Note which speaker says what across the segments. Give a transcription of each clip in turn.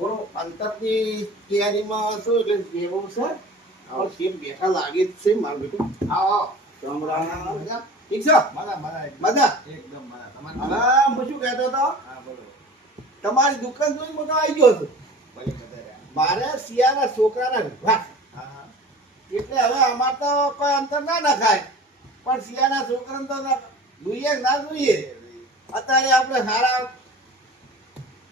Speaker 1: થોડો અંતરની તૈયારીમાં શું એટલે બેવું છે. હવે શેઠ બેઠા લાગે જ છે મારું બેટું. આવો આવો રામ ઠીક છે?
Speaker 2: મજા મજા.
Speaker 1: મજા?
Speaker 2: એકદમ મજા. તમારે
Speaker 1: હવે હું શું કહેતો હતો.
Speaker 2: હા બોલો.
Speaker 1: તમારી દુકાન જોઈ હું આવી ગયો
Speaker 2: વધારે.
Speaker 1: મારે શિયાળા છોકરાના
Speaker 2: હા
Speaker 1: એટલે હવે અમાર તો કોઈ અંતર ના નખાય. પણ શિયાળા છોકરાને તો ના- જોઈએ ના જોઈએ. અત્યારે આપણે સારા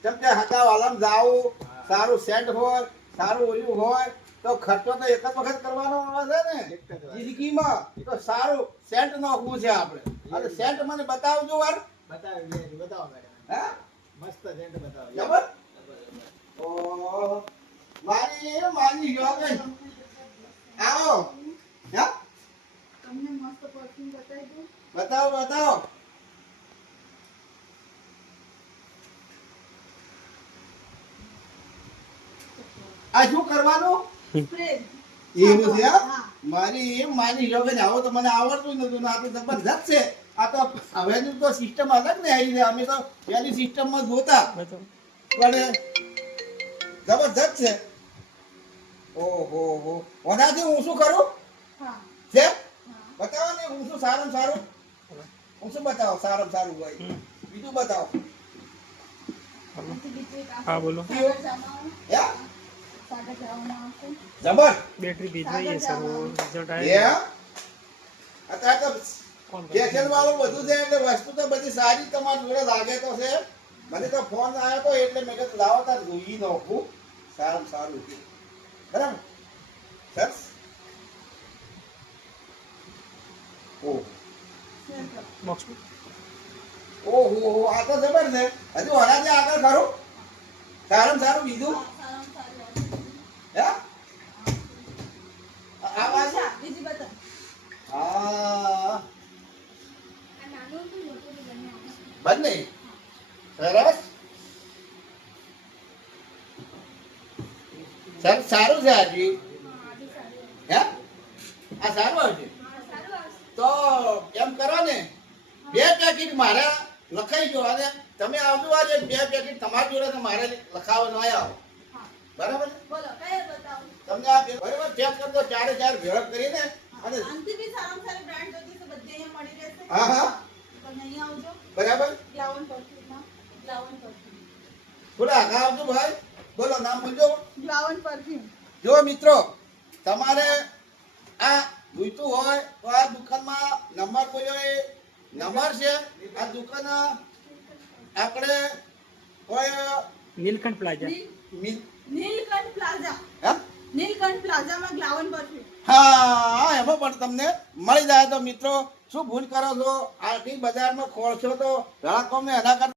Speaker 1: જેમ કે હકા વાલામ જાવું સારું સેન્ટ હોય સારું ઓલું હોય તો ખર્ચો તો એક જ વખત કરવાનો આવે છે ને. જિંદગીમાં તો સારું સેન્ટ નાખવું છે આપણે. અને સેન્ટ મને બતાવજો વાર.
Speaker 2: બતાવી બતાવો મેડમ.
Speaker 1: હા?
Speaker 2: મસ્ત સેન્ટ બતાવો.
Speaker 1: જબર ઓ મારી મારી યોગન આવો. હા?
Speaker 3: તમને મસ્ત પરફ્યુમ બતાવી દઉં.
Speaker 1: બતાવો બતાવો. આ શું કરવાનું? એવું છે? હા?
Speaker 3: હા.
Speaker 1: મારી એમ માની લો કે આવો તો મને આવડતું જ નતું ને આ તો જબરજસ્ત છે. આ તો હવેની તો સિસ્ટમ અલગ ને આવી છે અમે તો પેલી સિસ્ટમમાં જોતા પણ જબરજસ્ત છે. ઓહો હો. ઓનાથી હું શું કરું? છે? બતાવો ને હું શું સારું સારું? હું. શું બતાવો? સારું સારું ભાઈ બીજું બતાવો.
Speaker 4: હા, બોલો.
Speaker 1: હે? જબર.
Speaker 4: બેટરી ભીજવાઈ છે રિઝલ્ટ
Speaker 1: હે અત્યારે તો કેસેલ વાળું બધું છે એટલે વસ્તુ તો બધી સારી તમારી જોડે લાગે તો છે. મને તો ફોન આવ્યો તો એટલે મેં કીધું લાવો તાર જોઈ નાખું સારું સારું બરાબર? સરસ ઓહો. ઓહો હો, આ તો જબર છે. હજુ હરાજે આગળ ખરું? સારું સારું બીજું?
Speaker 3: બંને
Speaker 1: સરસ. સર સારું છે હાજી
Speaker 3: આ સારું આવશે.
Speaker 1: હે? આ સારું આવશે?
Speaker 3: હા, સારું આવશે.
Speaker 1: તો એમ કરો ને? બે પેકેટ મારા લખાઈ જો અને તમે આવજો આજે બે પેકેટ તમારી જોડે મારે લખાવવા ન આવો
Speaker 3: હા.
Speaker 1: બરાબર?
Speaker 3: બોલો કયો બતાવો?
Speaker 1: તમને આ બરાબર ચેક કરજો ચારે ચાર ભેળ કરીને અને
Speaker 3: અંતિ બી સારામાં સારી બ્રાન્ડ જોતી તો બધે અહીંયા મળી રહેશે.
Speaker 1: હા હા.
Speaker 3: તમે અહીંયા આવજો.
Speaker 1: બરાબર?
Speaker 3: ગ્લાવન પરફ્યુમમાં ગ્લાવન પરફ્યુમ.
Speaker 1: થોડા આવજો ભાઈ. બોલો નામ બોલજો.
Speaker 3: Glavan perfume.
Speaker 1: જો મિત્રો તમારે આ જોઈતું હોય તો આ દુકાનમાં નંબર બોલ્યો એ નંબર છે. આ દુકાન આપણે કોઈ
Speaker 4: નીલકંઠ પ્લાઝા.
Speaker 3: નીલકંઠ પ્લાઝા.
Speaker 1: હે?
Speaker 3: નીલકંઠ પ્લાઝામાં ગ્લાવન પરફ્યુમ.
Speaker 1: હા એમાં પણ તમને મળી જાય. તો મિત્રો શું ભૂલ કરો છો? આર્થિક બજારમાં ખોળશો તો ધડાકો એના કરતા